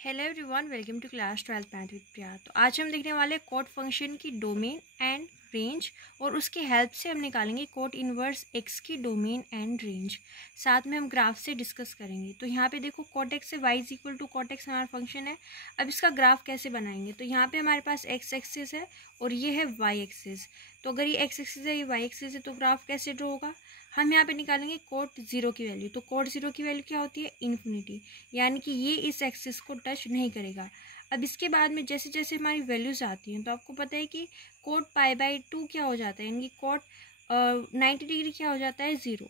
Hello everyone, welcome to class 12th math with Priya. तो आज हम देखने वाले कोट फंक्शन की डोमेन एंड रेंज और उसके हेल्प से हम निकालेंगे कोट इनवर्स एक्स की डोमेन एंड रेंज। साथ में हम ग्राफ से डिस्कस करेंगे। तो यहाँ पे देखो कोट एक्स से y is equal to quote x हमारा फंक्शन है। अब इसका ग्राफ कैसे बनाएंगे, तो यहाँ पे हमारे पास एक्स एक्सिस है और ये है वाई एक्सिस। तो अगर ये एक्स एक्सिस है, ये वाई एक्सिस है, तो ग्राफ कैसे ड्रॉ होगा। हम यहाँ पे निकालेंगे कोट जीरो की वैल्यू। तो कोट जीरो की वैल्यू क्या होती है, इन्फिनिटी, यानी कि ये इस एक्सिस को टच नहीं करेगा। अब इसके बाद में जैसे जैसे हमारी वैल्यूज आती हैं, तो आपको पता है कि कोट पाई/2 क्या हो जाता है, यानी कि कोट 90 डिग्री क्या हो जाता है, ज़ीरो।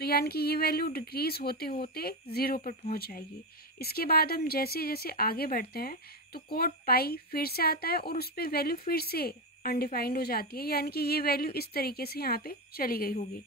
तो यानी कि ये वैल्यू डिक्रीज होते होते ज़ीरो पर पहुंच जाएगी। इसके बाद हम जैसे जैसे आगे बढ़ते हैं तो कोट पाई फिर से आता है और उस पर वैल्यू फिर से अनडिफाइंड हो जाती है, यानी कि ये वैल्यू इस तरीके से यहाँ पे चली गई होगी।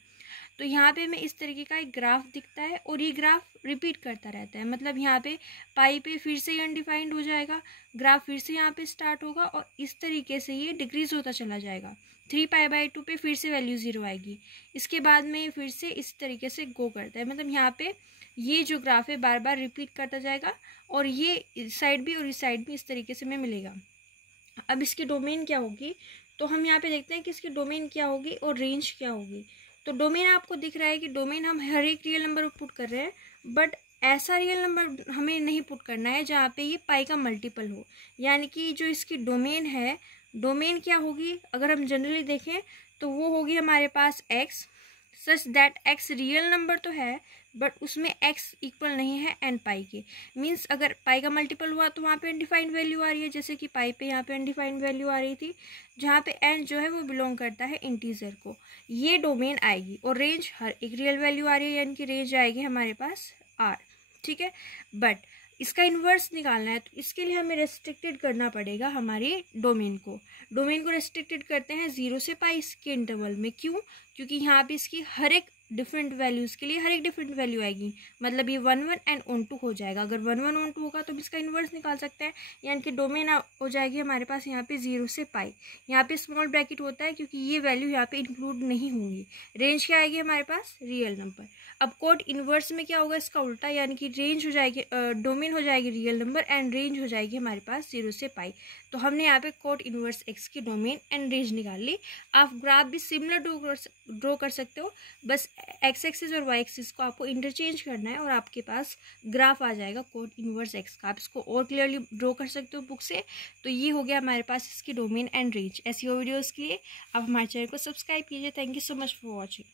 तो यहाँ पे हमें इस तरीके का एक ग्राफ दिखता है और ये ग्राफ रिपीट करता रहता है। मतलब यहाँ पे पाई पे फिर से अनडिफाइंड हो जाएगा, ग्राफ फिर से यहाँ पे स्टार्ट होगा और इस तरीके से ये डिक्रीज होता चला जाएगा। 3π/2 पे फिर से वैल्यू ज़ीरो आएगी। इसके बाद में ये फिर से इस तरीके से गो करता है। मतलब यहाँ पे ये जो ग्राफ है बार बार रिपीट करता जाएगा और ये इस साइड भी और इस साइड भी इस तरीके से हमें मिलेगा। अब इसकी डोमेन क्या होगी, तो हम यहाँ पे देखते हैं कि इसकी डोमेन क्या होगी और रेंज क्या होगी। तो डोमेन आपको दिख रहा है कि डोमेन हम हर एक रियल नंबर पुट कर रहे हैं, बट ऐसा रियल नंबर हमें नहीं पुट करना है जहाँ पे ये पाई का मल्टीपल हो। यानी कि जो इसकी डोमेन है, डोमेन क्या होगी अगर हम जनरली देखें तो वो होगी हमारे पास x, such that x real number तो है बट उसमें x इक्वल नहीं है n पाई के। मीन्स अगर पाई का मल्टीपल हुआ तो वहाँ पे अनडिफाइंड वैल्यू आ रही है, जैसे कि पाई पे यहाँ पे अनडिफाइंड वैल्यू आ रही थी, जहाँ पे n जो है वो बिलोंग करता है इंटीजर को। ये डोमेन आएगी और रेंज हर एक रियल वैल्यू आ रही है, यानी कि रेंज आएगी हमारे पास r। ठीक है, बट इसका इन्वर्स निकालना है तो इसके लिए हमें रेस्ट्रिक्टेड करना पड़ेगा हमारी डोमेन को। डोमेन को रेस्ट्रिक्टेड करते हैं 0 से पाई के इंटरवल में। क्यों? क्योंकि यहाँ पे इसकी हर एक डिफरेंट वैल्यूज़ के लिए हर एक डिफरेंट वैल्यू आएगी। मतलब ये 1 1 एंड ऑन 2 हो जाएगा। अगर 1 1 ऑन 2 होगा तो हम इसका इन्वर्स निकाल सकते हैं, यानी कि डोमेन हो जाएगी हमारे पास यहाँ पे 0 से पाई। यहाँ पे स्मॉल ब्रैकेट होता है क्योंकि ये वैल्यू यहाँ पे इंक्लूड नहीं होंगी। रेंज क्या आएगी हमारे पास, रियल नंबर। अब कोट इन्वर्स में क्या होगा, इसका उल्टा, यानी कि रेंज हो जाएगी, डोमेन हो जाएगी रियल नंबर एंड रेंज हो जाएगी हमारे पास 0 से पाई। तो हमने यहाँ पे कोट इन्वर्स एक्स की डोमेन एंड रेंज निकाल ली। आप ग्राफ भी सिमिलर ड्रॉ कर सकते हो, बस एक्स एक्सिस और वाई एक्सिस को आपको इंटरचेंज करना है और आपके पास ग्राफ आ जाएगा कोट इन्वर्स एक्स का। आप इसको और क्लियरली ड्रॉ कर सकते हो बुक से। तो ये हो गया हमारे पास इसकी डोमेन एंड रेंज। ऐसी वीडियोज़ के लिए आप हमारे चैनल को सब्सक्राइब कीजिए। Thank you so much for watching.